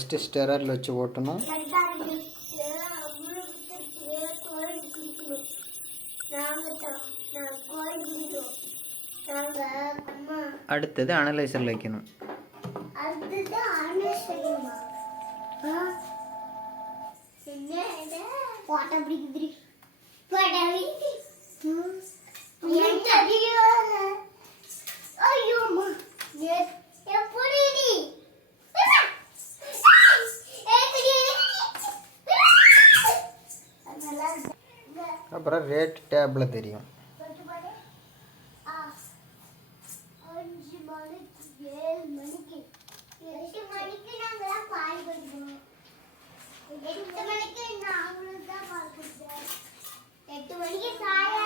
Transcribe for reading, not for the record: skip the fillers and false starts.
First ஸ்டெரரில் வச்சு ஓட்டணும். அடுத்தது அனலைசரில் வைக்கணும். அப்புறம் ரேட் டேபில் தெரியும். 8 மணிக்கு நாங்களும் தான் பால் குடிச்சோம். 8 மணிக்கு சாயா